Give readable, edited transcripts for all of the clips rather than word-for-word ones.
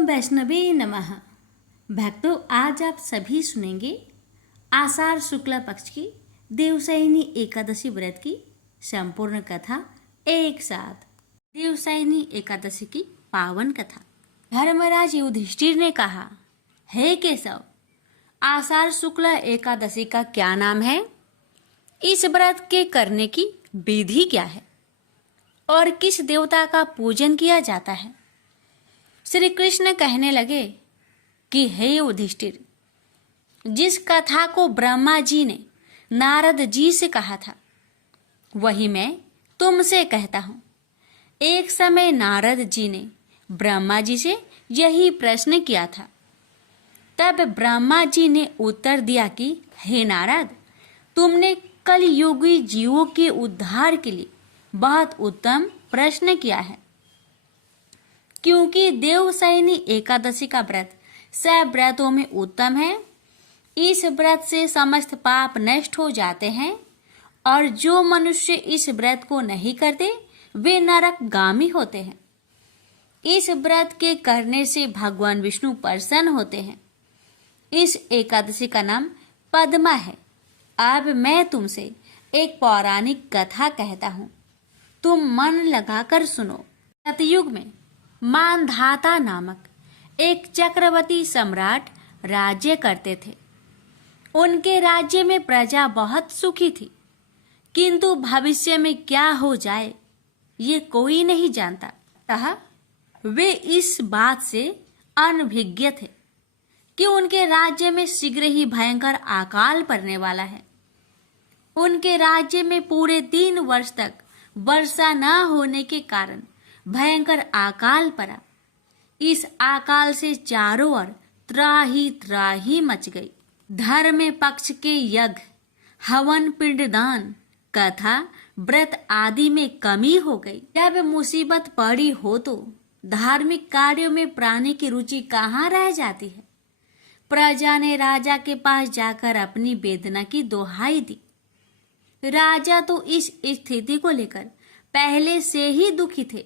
ओम वैष्णवे नमः। भक्तों, आज आप सभी सुनेंगे आषाढ़ शुक्ला पक्ष की देवशयनी एकादशी व्रत की संपूर्ण कथा एक साथ। देवशयनी एकादशी की पावन कथा। धर्मराज युधिष्ठिर ने कहा, हे केशव, आषाढ़ शुक्ला एकादशी का क्या नाम है? इस व्रत के करने की विधि क्या है और किस देवता का पूजन किया जाता है? श्री कृष्ण कहने लगे कि हे युधिष्ठिर, जिस कथा को ब्रह्मा जी ने नारद जी से कहा था वही मैं तुमसे कहता हूँ। एक समय नारद जी ने ब्रह्मा जी से यही प्रश्न किया था। तब ब्रह्मा जी ने उत्तर दिया कि हे नारद, तुमने कलयुगी जीवों के उद्धार के लिए बहुत उत्तम प्रश्न किया है, क्योंकि देवशयनी एकादशी का व्रत सब व्रतों में उत्तम है। इस व्रत से समस्त पाप नष्ट हो जाते हैं और जो मनुष्य इस व्रत को नहीं करते वे नरकगामी होते हैं। इस व्रत के करने से भगवान विष्णु प्रसन्न होते हैं। इस एकादशी का नाम पद्मा है। अब मैं तुमसे एक पौराणिक कथा कहता हूँ, तुम मन लगाकर सुनो। सतयुग में मानधाता नामक एक चक्रवर्ती सम्राट राज्य करते थे। उनके राज्य में प्रजा बहुत सुखी थी, किंतु भविष्य में क्या हो जाए ये कोई नहीं जानता। अतः वे इस बात से अनभिज्ञ थे कि उनके राज्य में शीघ्र ही भयंकर अकाल पड़ने वाला है। उनके राज्य में पूरे 3 वर्ष तक वर्षा न होने के कारण भयंकर अकाल पड़ा। इस अकाल से चारों ओर त्राही मच गई। धर्म पक्ष के यज्ञ, हवन, पिंडदान, कथा, व्रत आदि में कमी हो गई। जब मुसीबत पड़ी हो तो धार्मिक कार्यों में प्राणी की रुचि कहाँ रह जाती है। प्रजा ने राजा के पास जाकर अपनी वेदना की दोहाई दी। राजा तो इस स्थिति को लेकर पहले से ही दुखी थे।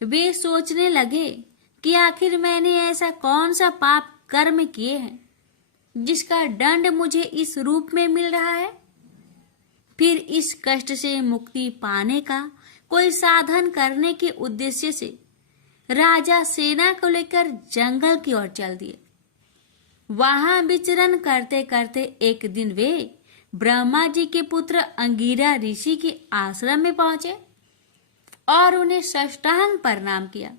वे सोचने लगे कि आखिर मैंने ऐसा कौन सा पाप कर्म किए हैं जिसका दंड मुझे इस रूप में मिल रहा है। फिर इस कष्ट से मुक्ति पाने का कोई साधन करने के उद्देश्य से राजा सेना को लेकर जंगल की ओर चल दिए। वहां विचरण करते करते एक दिन वे ब्रह्मा जी के पुत्र अंगिरा ऋषि के आश्रम में पहुंचे और उन्हें साष्टांग प्रणाम किया।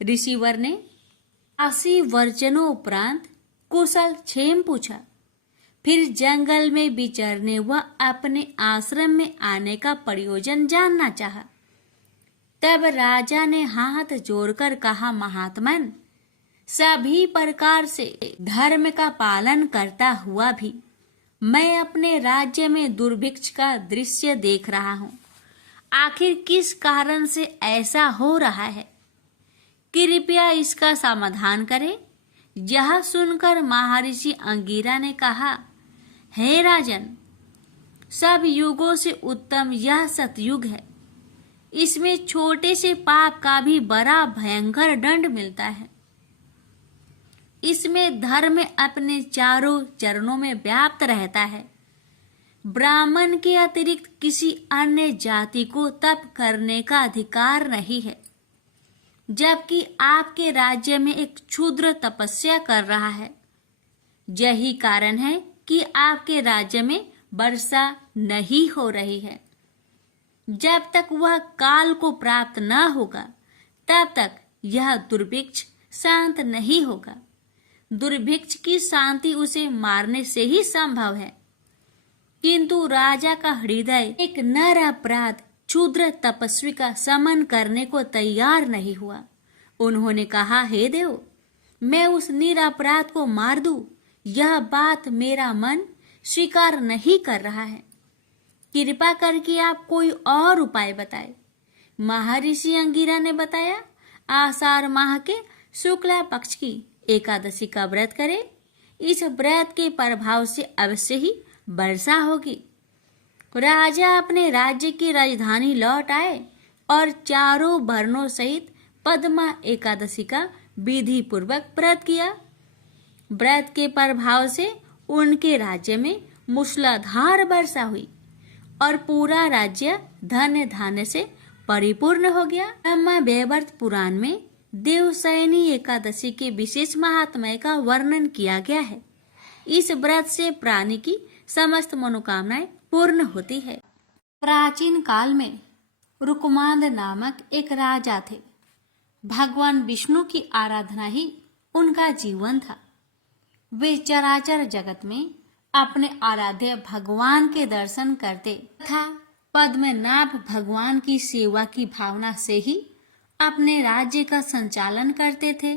ऋषिवर ने 80 वर्जनों उपरांत कुशल क्षेम पूछा। फिर जंगल में विचरने व अपने आश्रम में आने का प्रयोजन जानना चाहा। तब राजा ने हाथ जोड़कर कहा, महात्मन, सभी प्रकार से धर्म का पालन करता हुआ भी मैं अपने राज्य में दुर्भिक्ष का दृश्य देख रहा हूँ। आखिर किस कारण से ऐसा हो रहा है? कृपया इसका समाधान करें। यह सुनकर महर्षि अंगिरा ने कहा, हे राजन, सब युगों से उत्तम यह सतयुग है। इसमें छोटे से पाप का भी बड़ा भयंकर दंड मिलता है। इसमें धर्म अपने चारों चरणों में व्याप्त रहता है। ब्राह्मण के अतिरिक्त किसी अन्य जाति को तप करने का अधिकार नहीं है, जबकि आपके राज्य में एक क्षुद्र तपस्या कर रहा है। यही कारण है कि आपके राज्य में वर्षा नहीं हो रही है। जब तक वह काल को प्राप्त न होगा तब तक यह दुर्भिक्ष शांत नहीं होगा। दुर्भिक्ष की शांति उसे मारने से ही संभव है, किंतु राजा का हृदय एक नर अपराध क्षुद्र तपस्वी का समन करने को तैयार नहीं हुआ। उन्होंने कहा, हे देव, मैं उस निरपराध को मार दूं, यह बात मेरा मन स्वीकार नहीं कर रहा है। कृपा करके आप कोई और उपाय बताए। महर्षि अंगिरा ने बताया, आषाढ़ माह के शुक्ला पक्ष की एकादशी का व्रत करें। इस व्रत के प्रभाव से अवश्य ही वर्षा होगी। राजा अपने राज्य की राजधानी लौट आए और चारों वर्णों सहित पद्मा एकादशी का विधि पूर्वक व्रत किया। व्रत के प्रभाव से उनके राज्य में मूसलाधार वर्षा हुई और पूरा राज्य धन धान्य से परिपूर्ण हो गया। ब्रह्मा वैवर्त पुराण में देवशयनी एकादशी के विशेष महात्म्य का वर्णन किया गया है। इस व्रत से प्राणी की समस्त मनोकामनाएं पूर्ण होती है। प्राचीन काल में रुकमांद नामक एक राजा थे। भगवान विष्णु की आराधना ही उनका जीवन था। वे चराचर जगत में अपने आराध्य भगवान के दर्शन करते तथा पद्मनाभ भगवान की सेवा की भावना से ही अपने राज्य का संचालन करते थे।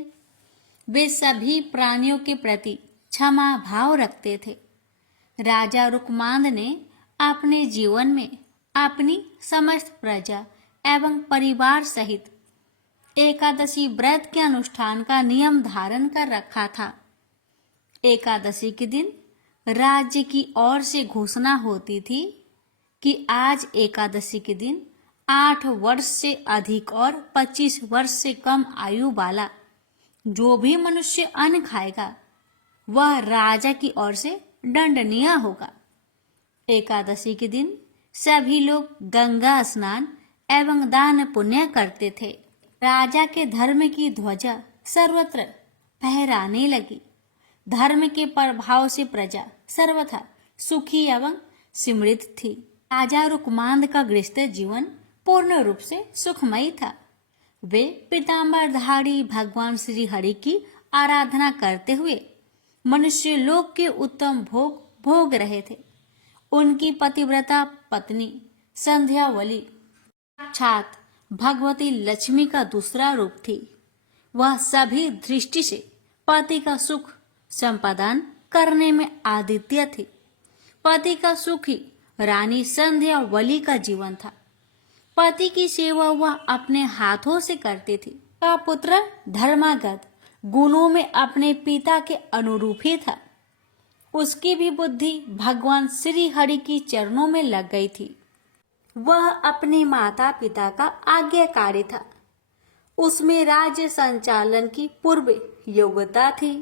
वे सभी प्राणियों के प्रति क्षमा भाव रखते थे। राजा रुकमांद ने अपने जीवन में अपनी समस्त प्रजा एवं परिवार सहित एकादशी व्रत के अनुष्ठान का नियम धारण कर रखा था। एकादशी के दिन राज्य की ओर से घोषणा होती थी कि आज एकादशी के दिन 8 वर्ष से अधिक और 25 वर्ष से कम आयु वाला जो भी मनुष्य अन्न खाएगा वह राजा की ओर से दंडनीय होगा। एकादशी के दिन सभी लोग गंगा स्नान एवं दान पुण्य करते थे। राजा के धर्म की ध्वजा सर्वत्र फहराने लगी। धर्म के प्रभाव से प्रजा सर्वथा सुखी एवं समृद्ध थी। राजा रुकमांद का गृहस्थ जीवन पूर्ण रूप से सुखमयी था। वे पीतांबरधारी भगवान श्री हरि की आराधना करते हुए मनुष्य लोक के उत्तम भोग भोग रहे थे। उनकी पतिव्रता पत्नी संध्यावली साक्षात भगवती लक्ष्मी का दूसरा रूप थी। वह सभी दृष्टि से पति का सुख संपादन करने में आदित्य थी। पति का सुख ही रानी संध्यावली का जीवन था। पति की सेवा वह अपने हाथों से करती थी। का पुत्र धर्मागत गुणों में अपने पिता के अनुरूप ही था। उसकी भी बुद्धि भगवान श्री हरि की चरणों में लग गई थी। वह अपने माता पिता का आज्ञाकारी था। उसमें राज्य संचालन की पूर्व योग्यता थी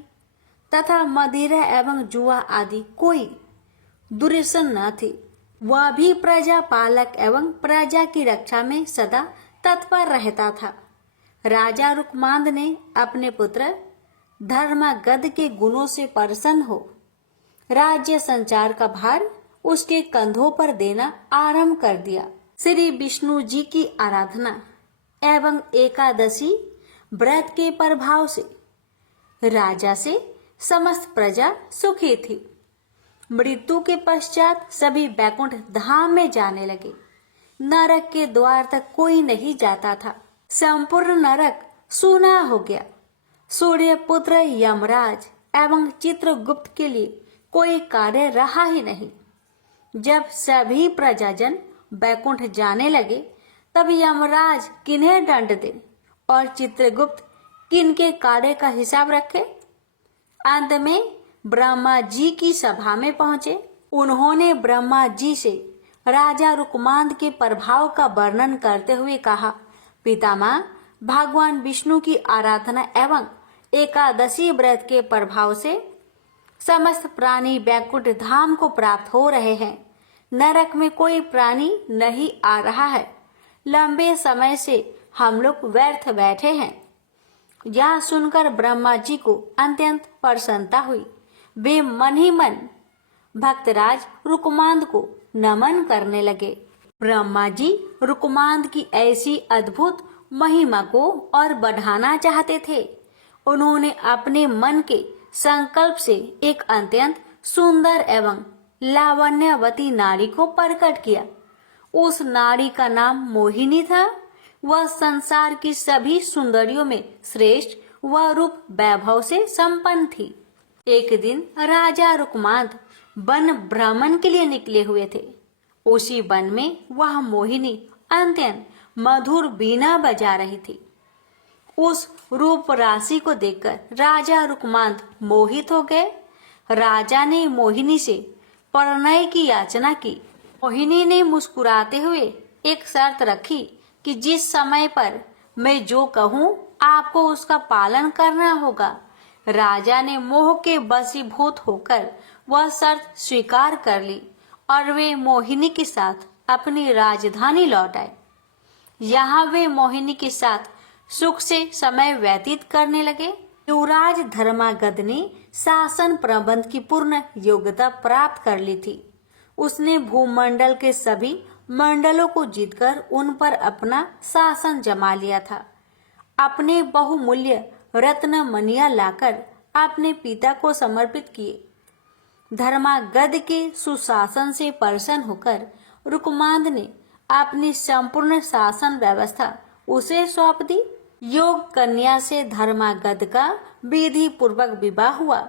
तथा मदिरा एवं जुआ आदि कोई दुर्व्यसन न थी। वह भी प्रजा पालक एवं प्रजा की रक्षा में सदा तत्पर रहता था। राजा रुकमांद ने अपने पुत्र धर्मागध के गुणों से प्रसन्न हो राज्य संचार का भार उसके कंधों पर देना आरंभ कर दिया। श्री विष्णु जी की आराधना एवं एकादशी व्रत के प्रभाव से राजा से समस्त प्रजा सुखी थी। मृत्यु के पश्चात सभी बैकुंठ धाम में जाने लगे। नरक के द्वार तक कोई नहीं जाता था। संपूर्ण नरक सूना हो गया। सूर्य पुत्र यमराज एवं चित्रगुप्त के लिए कोई कार्य रहा ही नहीं। जब सभी प्रजाजन बैकुंठ जाने लगे तब यमराज किन्हें दंड दे और चित्रगुप्त किनके कार्य का हिसाब रखे। अंत में ब्रह्मा जी की सभा में पहुंचे। उन्होंने ब्रह्मा जी से राजा रुकमांद के प्रभाव का वर्णन करते हुए कहा, पितामह, भगवान विष्णु की आराधना एवं एकादशी व्रत के प्रभाव से समस्त प्राणी बैकुंठ धाम को प्राप्त हो रहे हैं। नरक में कोई प्राणी नहीं आ रहा है। लंबे समय से हम लोग व्यर्थ बैठे हैं। यह सुनकर ब्रह्मा जी को अत्यंत प्रसन्नता हुई। वे मन ही मन भक्तराज रुकमांद को नमन करने लगे। ब्रह्मा जी रुकमांद की ऐसी अद्भुत महिमा को और बढ़ाना चाहते थे। उन्होंने अपने मन के संकल्प से एक अत्यंत सुंदर एवं लावण्यवती नारी को प्रकट किया। उस नारी का नाम मोहिनी था। वह संसार की सभी सुंदरियों में श्रेष्ठ व रूप वैभव से संपन्न थी। एक दिन राजा रुकमांद वन भ्रमण के लिए निकले हुए थे। उसी वन में वह मोहिनी अत्यंत मधुर वीणा बजा रही थी। उस रूप राशि को देखकर राजा रुकमांद मोहित हो गए। राजा ने मोहिनी से प्रणय की याचना की। मोहिनी ने मुस्कुराते हुए एक शर्त रखी कि जिस समय पर मैं जो कहूँ आपको उसका पालन करना होगा। राजा ने मोह के वशीभूत होकर वह शर्त स्वीकार कर ली और वे मोहिनी के साथ अपनी राजधानी लौट आए। यहाँ वे मोहिनी के साथ सुख से समय व्यतीत करने लगे। युवराज धर्मागध ने शासन प्रबंध की पूर्ण योग्यता प्राप्त कर ली थी। उसने भूमंडल के सभी मंडलों को जीतकर उन पर अपना शासन जमा लिया था। अपने बहुमूल्य रत्न मणियां लाकर अपने पिता को समर्पित किए। धर्मागध के सुशासन से प्रसन्न होकर रुकमांद ने अपनी संपूर्ण शासन व्यवस्था उसे सौंप दी। योग कन्या से धर्मागध का विधि पूर्वक विवाह हुआ।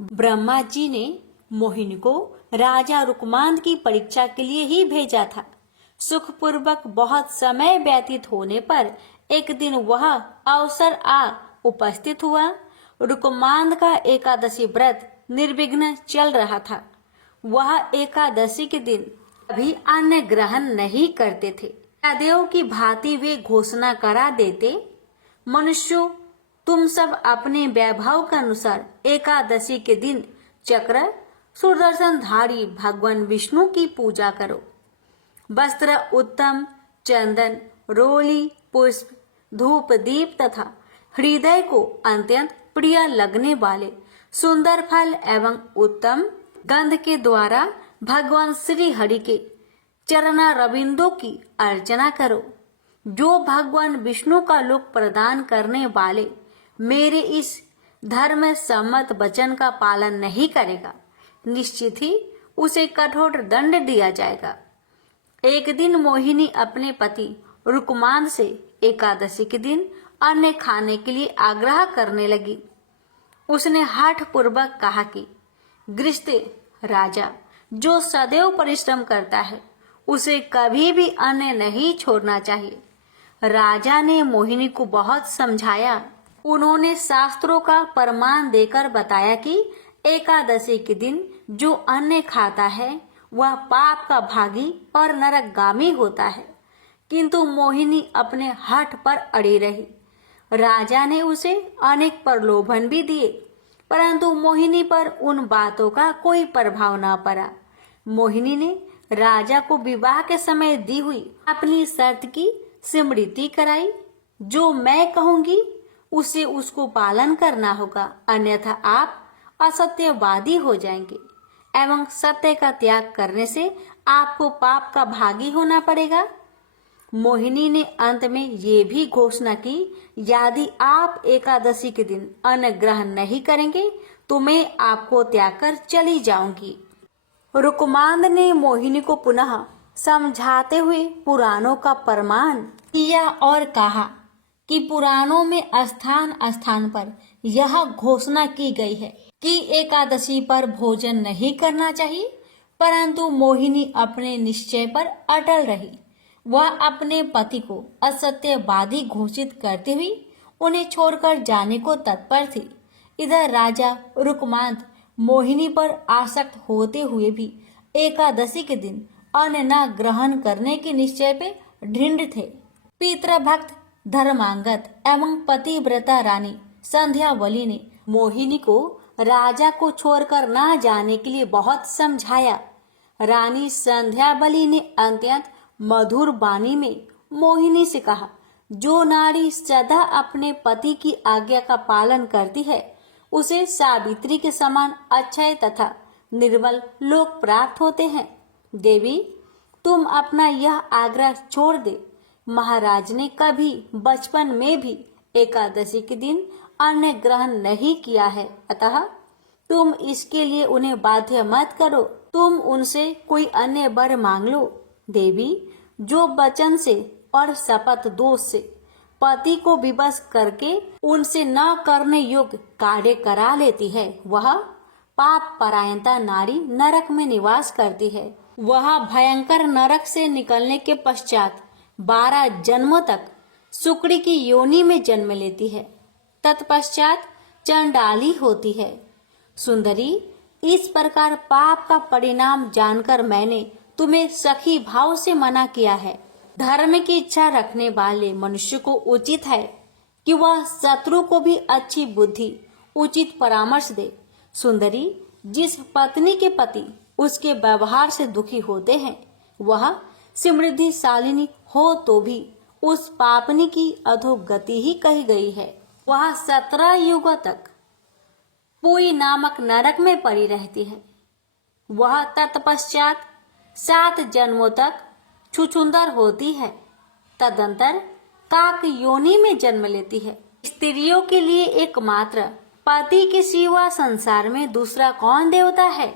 ब्रह्मा जी ने मोहिनी को राजा रुकमांद की परीक्षा के लिए ही भेजा था। सुखपूर्वक बहुत समय व्यतीत होने पर एक दिन वह अवसर आ उपस्थित हुआ। रुकमांद का एकादशी व्रत निर्विघ्न चल रहा था। वह एकादशी के दिन कभी अन्न ग्रहण नहीं करते थे। देव की भांति वे घोषणा करा देते, मनुष्यों, तुम सब अपने वैभव के अनुसार एकादशी के दिन चक्र सुदर्शनधारी भगवान विष्णु की पूजा करो। वस्त्र उत्तम, चंदन, रोली, पुष्प, धूप दीप तथा हृदय को अत्यंत प्रिय लगने वाले सुंदर फल एवं उत्तम गंध के द्वारा भगवान श्री हरि के चरणा रविंदों की अर्चना करो। जो भगवान विष्णु का लोक प्रदान करने वाले मेरे इस धर्म सम्मत वचन का पालन नहीं करेगा, निश्चित ही उसे कठोर दंड दिया जाएगा। एक दिन मोहिनी अपने पति रुकमांद से एकादशी के दिन अन्न खाने के लिए आग्रह करने लगी। उसने हठ पूर्वक कहा कि गृहस्थ राजा जो सदैव परिश्रम करता है उसे कभी भी अन्न नहीं छोड़ना चाहिए। राजा ने मोहिनी को बहुत समझाया। उन्होंने शास्त्रों का प्रमाण देकर बताया कि एकादशी के दिन जो अन्न खाता है वह पाप का भागी और नरकगामी होता है। किंतु मोहिनी अपने हठ पर अड़ी रही। राजा ने उसे अनेक प्रलोभन भी दिए, परंतु मोहिनी पर उन बातों का कोई प्रभाव न पड़ा। मोहिनी ने राजा को विवाह के समय दी हुई अपनी शर्त की स्मृति कराई। जो मैं कहूंगी उसे उसको पालन करना होगा, अन्यथा आप असत्यवादी हो जाएंगे एवं सत्य का त्याग करने से आपको पाप का भागी होना पड़ेगा। मोहिनी ने अंत में ये भी घोषणा की, यदि आप एकादशी के दिन अन्न ग्रहण नहीं करेंगे तो मैं आपको त्याग कर चली जाऊंगी। रुकमांद ने मोहिनी को पुनः समझाते हुए पुराणों का प्रमाण किया और कहा कि पुराणों में स्थान स्थान पर यह घोषणा की गई है कि एकादशी पर भोजन नहीं करना चाहिए, परंतु मोहिनी अपने निश्चय पर अटल रही। वह अपने पति को असत्यवादी घोषित करते हुए उन्हें छोड़कर जाने को तत्पर थी। इधर राजा रुकमांद मोहिनी पर आसक्त होते हुए भी एकादशी के दिन अन्न न ग्रहण करने के निश्चय पे दृढ़ थे। पितृभक्त धर्मांगद एवं पतिव्रता रानी संध्यावली ने मोहिनी को राजा को छोड़कर न जाने के लिए बहुत समझाया। रानी संध्यावली ने अत्यंत मधुर वाणी में मोहिनी से कहा, जो नारी सदा अपने पति की आज्ञा का पालन करती है उसे सावित्री के समान अक्षय तथा निर्मल लोक प्राप्त होते हैं। देवी, तुम अपना यह आग्रह छोड़ दे। महाराज ने कभी बचपन में भी एकादशी के दिन अन्न ग्रहण नहीं किया है, अतः तुम इसके लिए उन्हें बाध्य मत करो। तुम उनसे कोई अन्य वर मांग लो। देवी, जो वचन से और शपथ दोष से पति को विवश करके उनसे न करने योग्य कार्य करा लेती है, वह पाप परायणता नारी नरक में निवास करती है। वह भयंकर नरक से निकलने के पश्चात 12 जन्मों तक शुक्र की योनि में जन्म लेती है, तत्पश्चात चंडाली होती है। सुंदरी, इस प्रकार पाप का परिणाम जानकर मैंने तुम्हें सखी भाव से मना किया है। धर्म की इच्छा रखने वाले मनुष्य को उचित है कि वह शत्रु को भी अच्छी बुद्धि, उचित परामर्श दे। सुंदरी, जिस पत्नी के पति उसके व्यवहार से दुखी होते हैं, वह समृद्धिशालिनी हो तो भी उस पापनी की अधोगति ही कही गई है। वह 17 युगों तक पुई नामक नरक में पड़ी रहती है। वह तत्पश्चात 7 जन्मों तक छुछुंदर होती है। तदंतर काक योनि में जन्म लेती है। स्त्रियों के लिए एकमात्र पति के सिवा संसार में दूसरा कौन देवता है?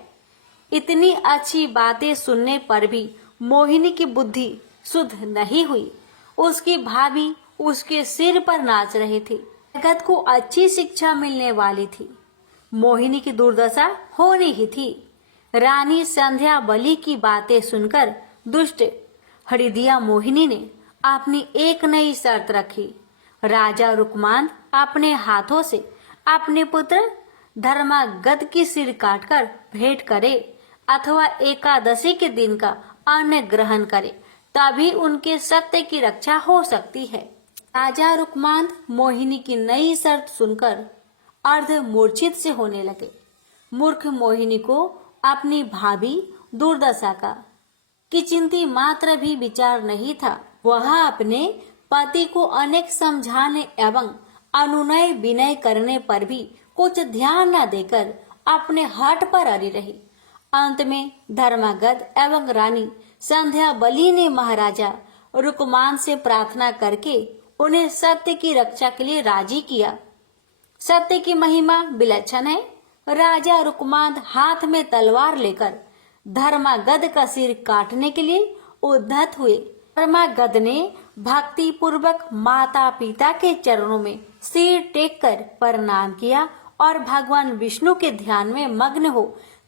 इतनी अच्छी बातें सुनने पर भी मोहिनी की बुद्धि शुद्ध नहीं हुई। उसकी भाभी उसके सिर पर नाच रही थी। जगत को अच्छी शिक्षा मिलने वाली थी। मोहिनी की दुर्दशा होनी ही थी। रानी संध्या बलि की बातें सुनकर दुष्ट हरिदिया मोहिनी ने अपनी एक नई शर्त रखी। राजा रुकमांद अपने हाथों से अपने पुत्र धर्मागध की सिर काटकर भेंट करे अथवा एकादशी के दिन का अन्न ग्रहण करे, तभी उनके सत्य की रक्षा हो सकती है। राजा रुकमांद मोहिनी की नई शर्त सुनकर अर्ध मूर्छित से होने लगे। मूर्ख मोहिनी को अपनी भाभी दुर्दशा का किंचित मात्र भी विचार नहीं था। वह अपने पति को अनेक समझाने एवं अनुनय विनय करने पर भी कुछ ध्यान न देकर अपने हठ पर अड़ी रही। अंत में धर्मागध एवं रानी संध्या बलि ने महाराजा रुकमान से प्रार्थना करके उन्हें सत्य की रक्षा के लिए राजी किया। सत्य की महिमा विलक्षण है। राजा रुकमांद हाथ में तलवार लेकर धर्मागध का सिर काटने के लिए उद्धत हुए। धर्मागध ने भक्ति पूर्वक माता पिता के चरणों में सिर टेककर प्रणाम किया और भगवान विष्णु के ध्यान में मग्न हो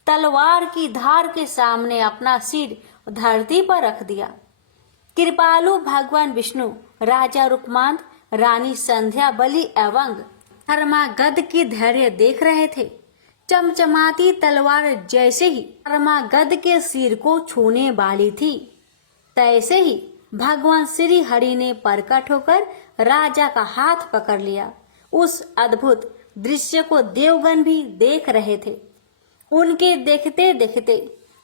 तलवार की धार के सामने अपना सिर धरती पर रख दिया। कृपालु भगवान विष्णु राजा रुकमांद, रानी संध्या बलि एवं धर्मागध की धैर्य देख रहे थे। चमचमाती तलवार जैसे ही धर्मागध के सिर को छूने वाली थी, तैसे ही भगवान श्री हरि ने प्रकट होकर राजा का हाथ पकड़ लिया। उस अद्भुत दृश्य को देवगण भी देख रहे थे। उनके देखते देखते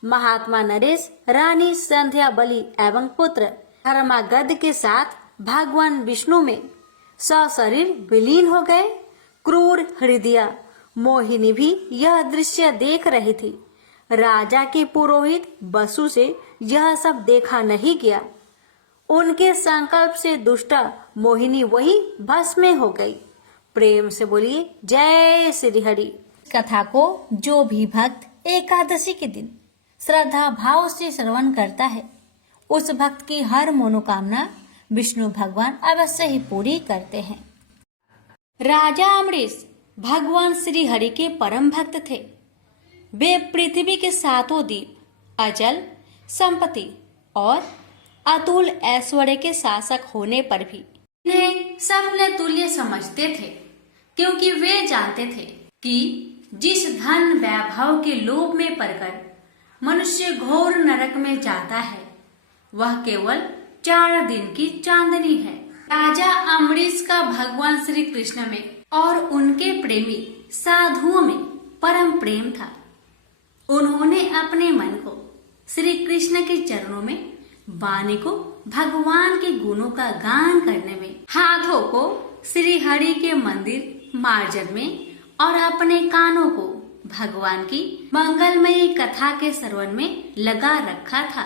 महात्मा नरेश, रानी संध्या बलि एवं पुत्र धर्मागध के साथ भगवान विष्णु में सशरीर विलीन हो गए। क्रूर हृदया मोहिनी भी यह दृश्य देख रही थी। राजा के पुरोहित बसु से यह सब देखा नहीं गया। उनके संकल्प से दुष्टा मोहिनी वही भस्म में हो गई। प्रेम से बोलिए जय श्री हरि। कथा को जो भी भक्त एकादशी के दिन श्रद्धा भाव से श्रवण करता है, उस भक्त की हर मनोकामना विष्णु भगवान अवश्य ही पूरी करते हैं। राजा अमरीश भगवान श्री हरि के परम भक्त थे। वे पृथ्वी के 7 द्वीप, अचल संपत्ति और अतुल ऐश्वर्य के शासक होने पर भी इन्हें स्वप्न तुल्य समझते थे, क्योंकि वे जानते थे कि जिस धन वैभव के लोभ में पड़कर मनुष्य घोर नरक में जाता है, वह केवल 4 दिन की चांदनी है। राजा अमरीश का भगवान श्री कृष्ण में और उनके प्रेमी साधुओं में परम प्रेम था। उन्होंने अपने मन को श्री कृष्ण के चरणों में, वाणी को भगवान के गुणों का गान करने में, हाथों को श्री हरि के मंदिर मार्जन में और अपने कानों को भगवान की मंगलमयी कथा के श्रवण में लगा रखा था।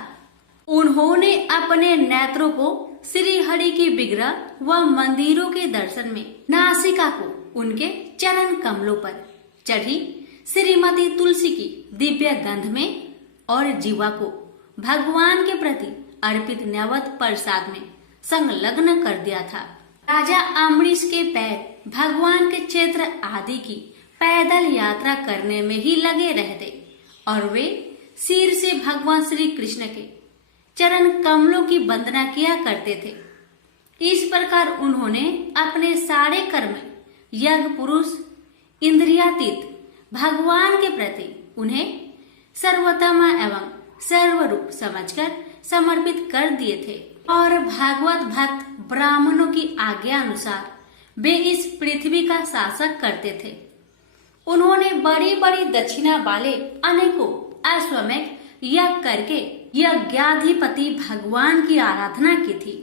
उन्होंने अपने नेत्रों को श्री हरि के विग्रह व मंदिरों के दर्शन में, नासिका को उनके चरण कमलों पर चढ़ी श्रीमती तुलसी की दिव्य गंध में और जीवा को भगवान के प्रति अर्पित नैवेद्य प्रसाद में संलग्न कर दिया था। राजा अमरीश के पैर भगवान के क्षेत्र आदि की पैदल यात्रा करने में ही लगे रहते और वे सिर से भगवान श्री कृष्ण के चरण कमलों की वंदना किया करते थे। इस प्रकार उन्होंने अपने सारे कर्म यज्ञ पुरुष इंद्रियातीत भगवान के प्रति उन्हें सर्वोत्तम एवं सर्वरूप समझकर समर्पित कर दिए थे और भागवत भक्त ब्राह्मणों की आज्ञा अनुसार वे इस पृथ्वी का शासक करते थे। उन्होंने बड़ी बड़ी दक्षिणा वाले अनेकों अश्वमेध यज्ञ करके यज्ञाधिपति भगवान की आराधना की थी।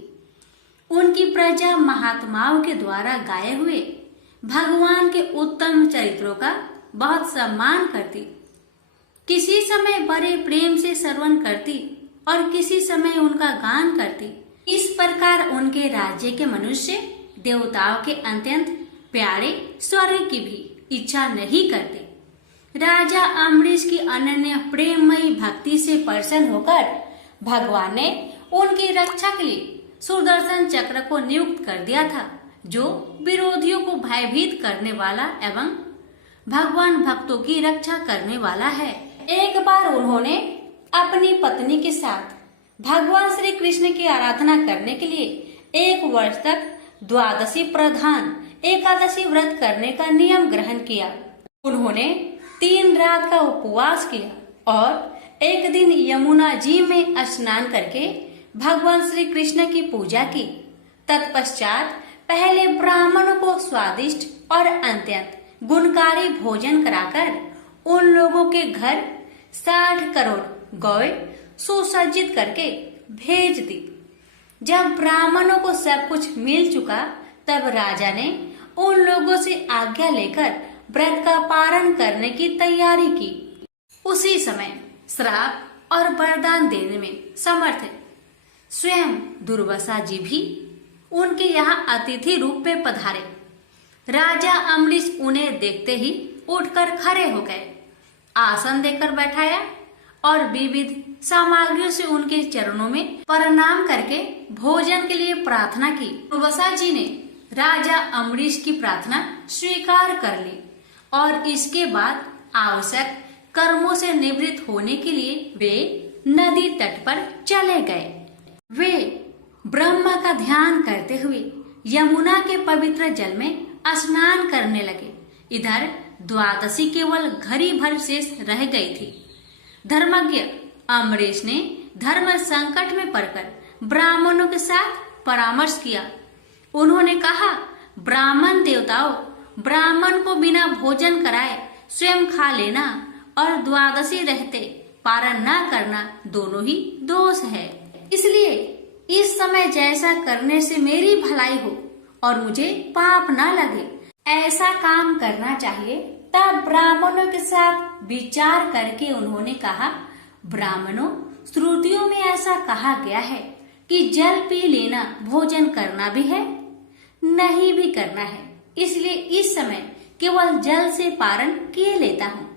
उनकी प्रजा महात्माओं के द्वारा गाए हुए भगवान के उत्तम चरित्रों का बहुत सम्मान करती। किसी समय बड़े प्रेम से श्रवण करती और किसी समय उनका गान करती। इस प्रकार उनके राज्य के मनुष्य देवताओं के अत्यंत प्यारे स्वर्ग की भी इच्छा नहीं करते। राजा अम्बरीश की अनन्य प्रेममयी भक्ति से प्रसन्न होकर भगवान ने उनकी रक्षा के लिए सुदर्शन चक्र को नियुक्त कर दिया था, जो विरोधियों को भयभीत करने वाला एवं भगवान भक्तों की रक्षा करने वाला है। एक बार उन्होंने अपनी पत्नी के साथ भगवान श्री कृष्ण की आराधना करने के लिए 1 वर्ष तक द्वादशी प्रधान एकादशी व्रत करने का नियम ग्रहण किया। उन्होंने 3 रात का उपवास किया और एक दिन यमुना जी में स्नान करके भगवान श्री कृष्ण की पूजा की। तत्पश्चात पहले ब्राह्मणों को स्वादिष्ट और अत्यंत गुणकारी भोजन कराकर उन लोगों के घर 60 करोड़ गौएं सुसज्जित करके भेज दी। जब ब्राह्मणों को सब कुछ मिल चुका, तब राजा ने उन लोगों से आज्ञा लेकर व्रत का पारण करने की तैयारी की। उसी समय श्राप और वरदान देने में समर्थ स्वयं दुर्वासा जी भी उनके यहाँ अतिथि रूप में पधारे। राजा अम्बरीश उन्हें देखते ही उठकर खड़े हो गए, आसन देकर बैठाया और विविध सामग्रियों से उनके चरणों में प्रणाम करके भोजन के लिए प्रार्थना की। दुर्वासा जी ने राजा अम्बरीश की प्रार्थना स्वीकार कर ली और इसके बाद आवश्यक कर्मों से निवृत्त होने के लिए वे नदी तट पर चले गए। वे ब्रह्मा का ध्यान करते हुए यमुना के पवित्र जल में स्नान करने लगे। इधर द्वादशी केवल घड़ी भर शेष रह गई थी। धर्मज्ञ अम्बरीश ने धर्म संकट में पड़कर ब्राह्मणों के साथ परामर्श किया। उन्होंने कहा, ब्राह्मण देवताओं, ब्राह्मण को बिना भोजन कराए स्वयं खा लेना और द्वादशी रहते पारण न करना दोनों ही दोष है। इसलिए इस समय जैसा करने से मेरी भलाई हो और मुझे पाप न लगे, ऐसा काम करना चाहिए। तब ब्राह्मणों के साथ विचार करके उन्होंने कहा, ब्राह्मणों, श्रुतियों में ऐसा कहा गया है कि जल पी लेना भोजन करना भी है, नहीं भी करना है। इसलिए इस समय केवल जल से पारण किए लेता हूँ।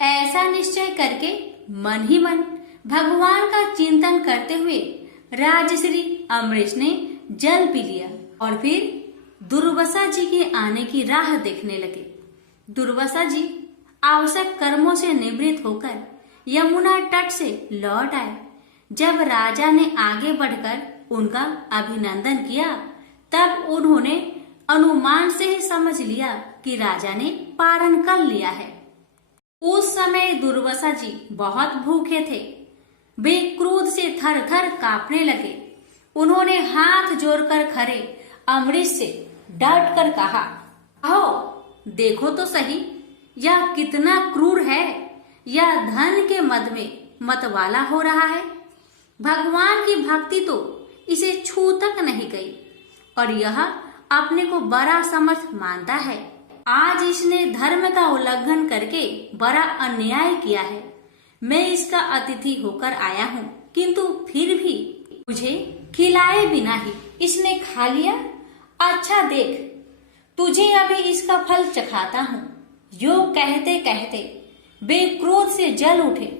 ऐसा निश्चय करके मन ही मन भगवान का चिंतन करते हुए राजश्री अम्बरीश ने जल पी लिया और फिर दुर्वासा जी के आने की राह देखने लगे। दुर्वासा जी आवश्यक कर्मों से निवृत्त होकर यमुना तट से लौट आए। जब राजा ने आगे बढ़कर उनका अभिनंदन किया, तब उन्होंने अनुमान से ही समझ लिया कि राजा ने पारण कर लिया है। उस समय दुर्वासा जी बहुत भूखे थे। वे क्रोध से थर थर कांपने लगे। उन्होंने हाथ जोड़कर खड़े अम्बरीश से डट कर कहा, आओ देखो तो सही, यह कितना क्रूर है। यह धन के मद में मतवाला हो रहा है। भगवान की भक्ति तो इसे छू तक नहीं गई और यह अपने को बड़ा समर्थ मानता है। आज इसने धर्म का उल्लंघन करके बड़ा अन्याय किया है। मैं इसका अतिथि होकर आया हूँ, किंतु फिर भी मुझे खिलाए बिना ही इसने खा लिया। अच्छा देख, तुझे अभी इसका फल चखाता हूँ। यो कहते कहते वे क्रोध से जल उठे।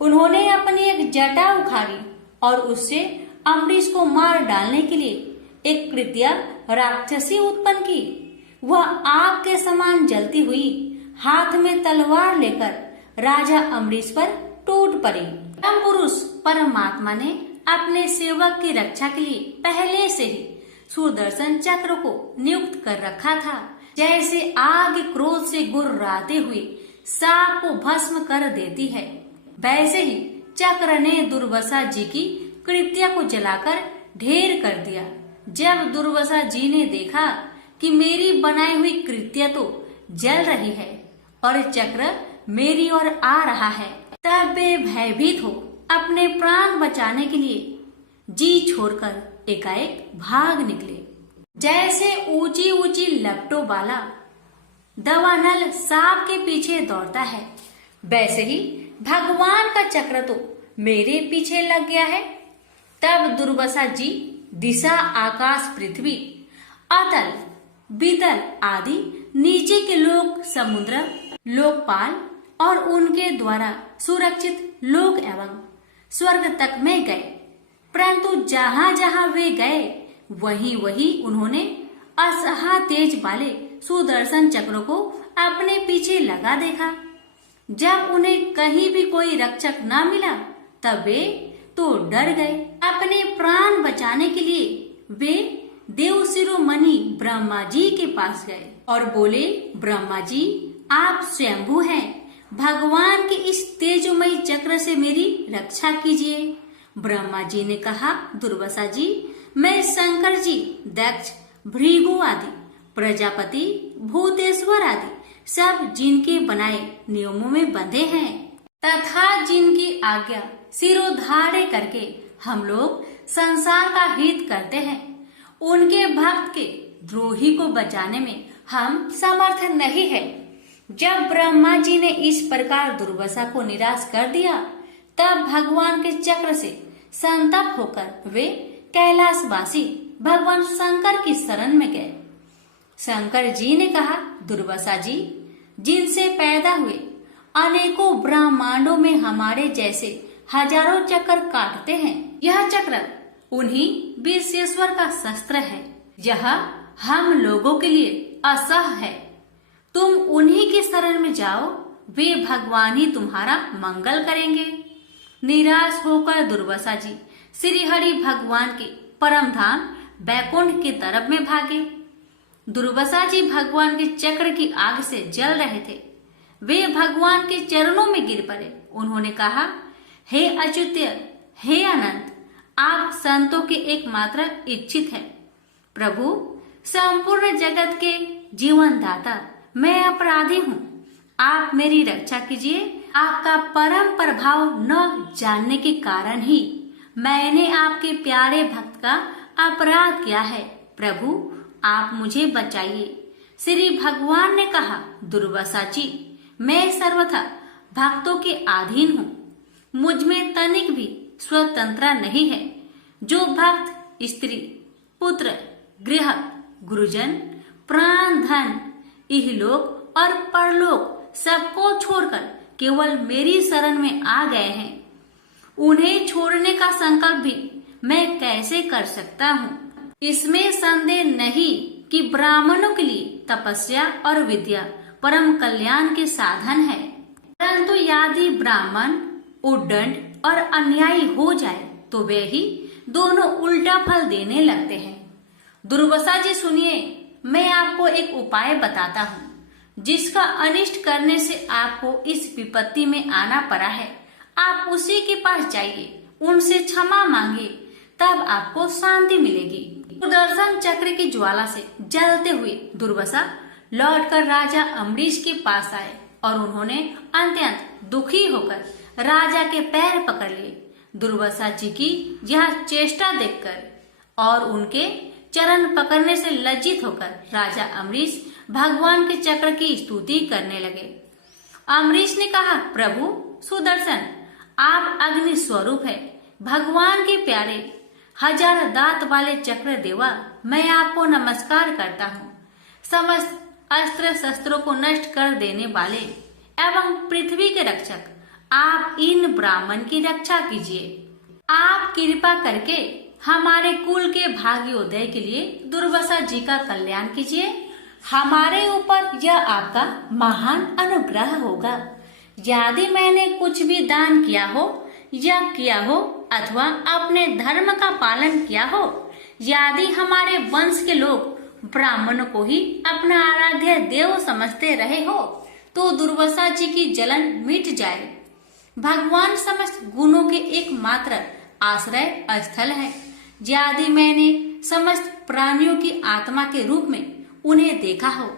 उन्होंने अपनी एक जटा उखाड़ी और उससे अम्बरीश को मार डालने के लिए एक कृत्या राक्षसी उत्पन्न की। वह आग के समान जलती हुई हाथ में तलवार लेकर राजा अम्बरीश पर टूट पड़ी। परम पुरुष परमात्मा ने अपने सेवक की रक्षा के लिए पहले से ही सुदर्शन चक्र को नियुक्त कर रखा था। जैसे आग क्रोध से गुर्राते हुए सांप को भस्म कर देती है, वैसे ही चक्र ने दुर्वासा जी की कृत्या को जलाकर ढेर कर दिया। जब दुर्वासा जी ने देखा कि मेरी बनाई हुई कृत्य तो जल रही है और चक्र मेरी ओर आ रहा है। तब वे भयभीत हो अपने प्राण बचाने के लिए जी छोड़कर एकाएक भाग निकले। जैसे ऊंची ऊंची लपटों वाला दवानल सांप के पीछे दौड़ता है, वैसे ही भगवान का चक्र तो मेरे पीछे लग गया है। तब दुर्वासा जी दिशा, आकाश, पृथ्वी, अतल, बीतल आदि नीचे के लोक, समुद्र, लोकपाल और उनके द्वारा सुरक्षित लोक एवं स्वर्ग तक में गए। परंतु जहाँ जहाँ वे गए वहीं वहीं उन्होंने असहा तेज वाले सुदर्शन चक्र को अपने पीछे लगा देखा। जब उन्हें कहीं भी कोई रक्षक न मिला तब वे तो डर गए। अपने प्राण बचाने के लिए वे देव शिरोमणि ब्रह्मा जी के पास गए और बोले, ब्रह्मा जी आप स्वयंभू हैं, भगवान के इस तेजोमयी चक्र से मेरी रक्षा कीजिए। ब्रह्मा जी ने कहा, दुर्वासा जी मैं शंकर जी, दक्ष, भृगु आदि, प्रजापति, भूतेश्वर आदि सब जिनके बनाए नियमों में बंधे हैं तथा जिनकी आज्ञा सिरोधार्य करके हम लोग संसार का हित करते हैं, उनके भक्त के द्रोही को बचाने में हम समर्थ नहीं है। जब ब्रह्मा जी ने इस प्रकार दुर्वासा को निराश कर दिया तब भगवान के चक्र से संतप्त होकर वे कैलाशवासी भगवान शंकर की शरण में गए। शंकर जी ने कहा, दुर्वासा जी जिनसे पैदा हुए अनेकों ब्रह्मांडों में हमारे जैसे हजारों चक्र काटते हैं, यह चक्र उन्हीं विश्वेश्वर का शस्त्र है। यह हम लोगों के लिए असह है। तुम उन्हीं की शरण में जाओ, वे भगवान ही तुम्हारा मंगल करेंगे। निराश होकर दुर्वासा जी श्री हरि भगवान के परम धाम बैकुंठ की तरफ में भागे। दुर्वासा जी भगवान के चक्र की आग से जल रहे थे। वे भगवान के चरणों में गिर पड़े। उन्होंने कहा, हे अच्युत, हे अनंत, आप संतों के एकमात्र इच्छित हैं। प्रभु, संपूर्ण जगत के जीवन दाता, मैं अपराधी हूँ, आप मेरी रक्षा कीजिए। आपका परम प्रभाव न जानने के कारण ही मैंने आपके प्यारे भक्त का अपराध किया है। प्रभु, आप मुझे बचाइए। श्री भगवान ने कहा, दुर्वासा जी मैं सर्वथा भक्तों के अधीन हूँ, मुझ में तनिक भी स्वतंत्रता नहीं है। जो भक्त स्त्री, पुत्र, गृह, गुरुजन, प्राण, धन, इहलोक और परलोक सबको छोड़कर केवल मेरी शरण में आ गए हैं, उन्हें छोड़ने का संकल्प भी मैं कैसे कर सकता हूँ। इसमें संदेह नहीं कि ब्राह्मणों के लिए तपस्या और विद्या परम कल्याण के साधन है, परंतु यदि ब्राह्मण उद्दंड और अन्यायी हो जाए तो वे ही दोनों उल्टा फल देने लगते हैं। दुर्वासा जी सुनिए, मैं आपको एक उपाय बताता हूँ जिसका अनिष्ट करने से आपको इस विपत्ति में आना पड़ा है। आप उसी के पास जाइए, उनसे क्षमा मांगिए, तब आपको शांति मिलेगी। सुदर्शन चक्र की ज्वाला से जलते हुए दुर्वासा लौटकर राजा अम्बरीश के पास आए और उन्होंने अत्यंत दुखी होकर राजा के पैर पकड़ लिए। दुर्वासा जी की यह चेष्टा देखकर और उनके चरण पकड़ने से लज्जित होकर राजा अम्बरीश भगवान के चक्र की स्तुति करने लगे। अम्बरीश ने कहा, प्रभु सुदर्शन, आप अग्नि स्वरूप है, भगवान के प्यारे हजार दांत वाले चक्र देवा, मैं आपको नमस्कार करता हूँ। समस्त अस्त्र शस्त्रों को नष्ट कर देने वाले एवं पृथ्वी के रक्षक, आप इन ब्राह्मण की रक्षा कीजिए। आप कृपा करके हमारे कुल के भाग्योदय के लिए दुर्वासा जी का कल्याण कीजिए। हमारे ऊपर यह आपका महान अनुग्रह होगा। यदि मैंने कुछ भी दान किया हो या किया हो अथवा अपने धर्म का पालन किया हो, यदि हमारे वंश के लोग ब्राह्मणों को ही अपना आराध्य देव समझते रहे हो तो दुर्वासा जी की जलन मिट जाए। भगवान समस्त गुणों के एकमात्र आश्रय स्थल है। यदि मैंने समस्त प्राणियों की आत्मा के रूप में उन्हें देखा हो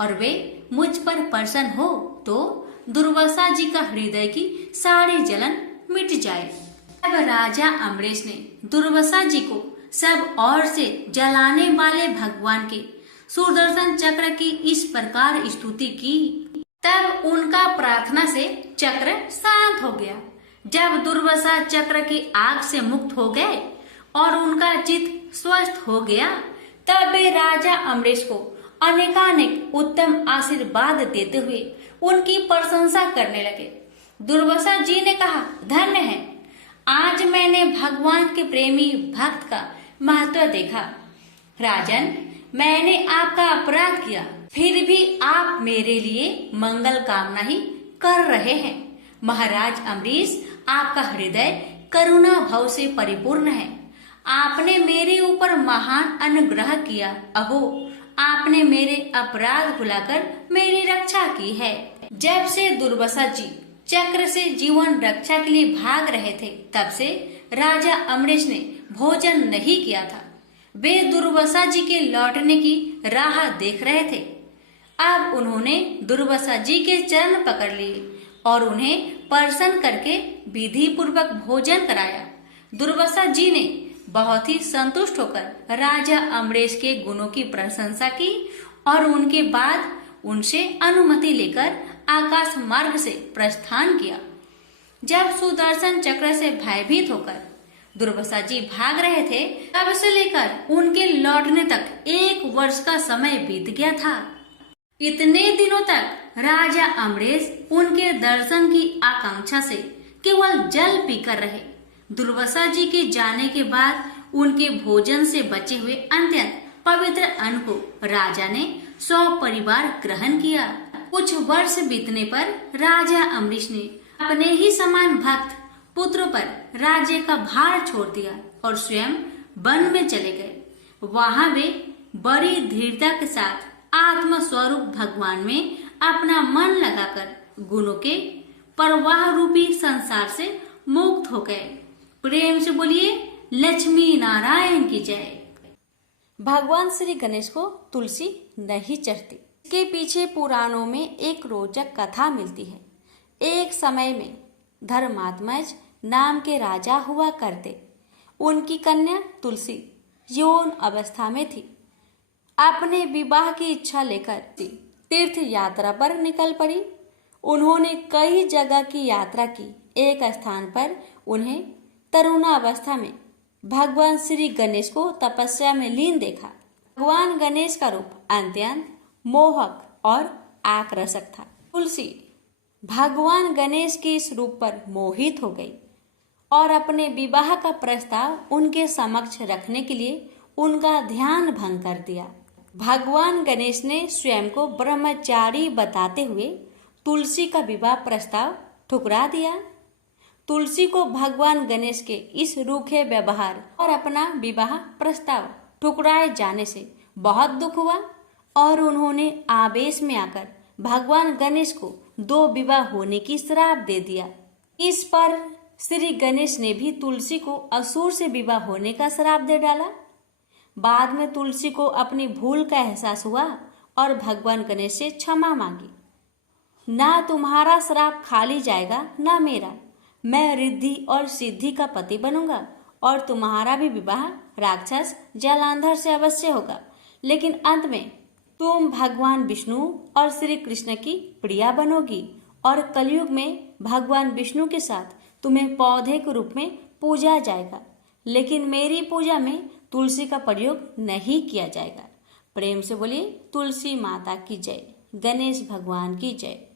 और वे मुझ पर प्रसन्न हो तो दुर्वासा जी का हृदय की सारी जलन मिट जाए। तब राजा अम्बरीश ने दुर्वासा जी को सब ओर से जलाने वाले भगवान के सुदर्शन चक्र की इस प्रकार स्तुति की। तब उनका प्रार्थना से चक्र शांत हो गया। जब दुर्वासा चक्र की आग से मुक्त हो गए और उनका चित्त स्वस्थ हो गया, तब वे राजा अम्बरीश को अनेकानेक उत्तम आशीर्वाद देते हुए उनकी प्रशंसा करने लगे। दुर्वासा जी ने कहा, धन्य है, आज मैंने भगवान के प्रेमी भक्त का महत्व देखा। राजन, मैंने आपका अपराध किया, फिर भी आप मेरे लिए मंगल कामना ही कर रहे हैं। महाराज अम्बरीश, आपका हृदय करुणा भाव से परिपूर्ण है। आपने मेरे ऊपर महान अनुग्रह किया। अहो, आपने मेरे अपराध भुलाकर मेरी रक्षा की है। जब से दुर्वासा जी चक्र से जीवन रक्षा के लिए भाग रहे थे, तब से राजा अम्बरीश ने भोजन नहीं किया था। वे दुर्वासा जी के लौटने की राह देख रहे थे। अब उन्होंने दुर्वासा जी के चरण पकड़ लिए और उन्हें प्रसन्न करके विधि पूर्वक भोजन कराया। दुर्वासा जी ने बहुत ही संतुष्ट होकर राजा अम्बरीश के गुणों की प्रशंसा की और उनके बाद उनसे अनुमति लेकर आकाश मार्ग से प्रस्थान किया। जब सुदर्शन चक्र से भयभीत होकर दुर्वासा जी भाग रहे थे, तब से लेकर उनके लौटने तक 1 वर्ष का समय बीत गया था। इतने दिनों तक राजा अम्बरीश उनके दर्शन की आकांक्षा से केवल जल पीकर रहे। दुर्वासा जी के जाने के बाद उनके भोजन से बचे हुए अत्यंत पवित्र अन्न को राजा ने सपरिवार ग्रहण किया। कुछ वर्ष बीतने पर राजा अम्बरीश ने अपने ही समान भक्त पुत्र पर राज्य का भार छोड़ दिया और स्वयं वन में चले गए। वहां वे बड़ी दृढ़ता के साथ आत्म स्वरूप भगवान में अपना मन लगाकर गुणों के प्रवाह रूपी संसार से मुक्त हो गए। प्रेम से बोलिए लक्ष्मी नारायण की जय। भगवान श्री गणेश को तुलसी नहीं चढ़ती। इसके पीछे पुराणों में एक रोचक कथा मिलती है। एक समय में धर्मात्मज नाम के राजा हुआ करते। उनकी कन्या तुलसी यौन अवस्था में थी। अपने विवाह की इच्छा लेकर तीर्थ यात्रा पर निकल पड़ी। उन्होंने कई जगह की यात्रा की। एक स्थान पर उन्हें तरुणावस्था में भगवान श्री गणेश को तपस्या में लीन देखा। भगवान गणेश का रूप अत्यंत मोहक और आकर्षक था। तुलसी भगवान गणेश के इस रूप पर मोहित हो गई और अपने विवाह का प्रस्ताव उनके समक्ष रखने के लिए उनका ध्यान भंग कर दिया। भगवान गणेश ने स्वयं को ब्रह्मचारी बताते हुए तुलसी का विवाह प्रस्ताव ठुकरा दिया। तुलसी को भगवान गणेश के इस रूखे व्यवहार और अपना विवाह प्रस्ताव ठुकराए जाने से बहुत दुख हुआ और उन्होंने आवेश में आकर भगवान गणेश को 2 विवाह होने की श्राप दे दिया। इस पर श्री गणेश ने भी तुलसी को असुर से विवाह होने का श्राप दे डाला। बाद में तुलसी को अपनी भूल का एहसास हुआ और भगवान गणेश से क्षमा मांगी। ना तुम्हारा श्राप खाली जाएगा ना मेरा। मैं रिद्धि और सिद्धि का पति बनूंगा और तुम्हारा भी विवाह राक्षस जलांधर से अवश्य होगा। लेकिन अंत में तुम भगवान विष्णु और श्री कृष्ण की प्रिया बनोगी और कलयुग में भगवान विष्णु के साथ तुम्हें पौधे के रूप में पूजा जाएगा। लेकिन मेरी पूजा में तुलसी का प्रयोग नहीं किया जाएगा। प्रेम से बोलिए तुलसी माता की जय। गणेश भगवान की जय।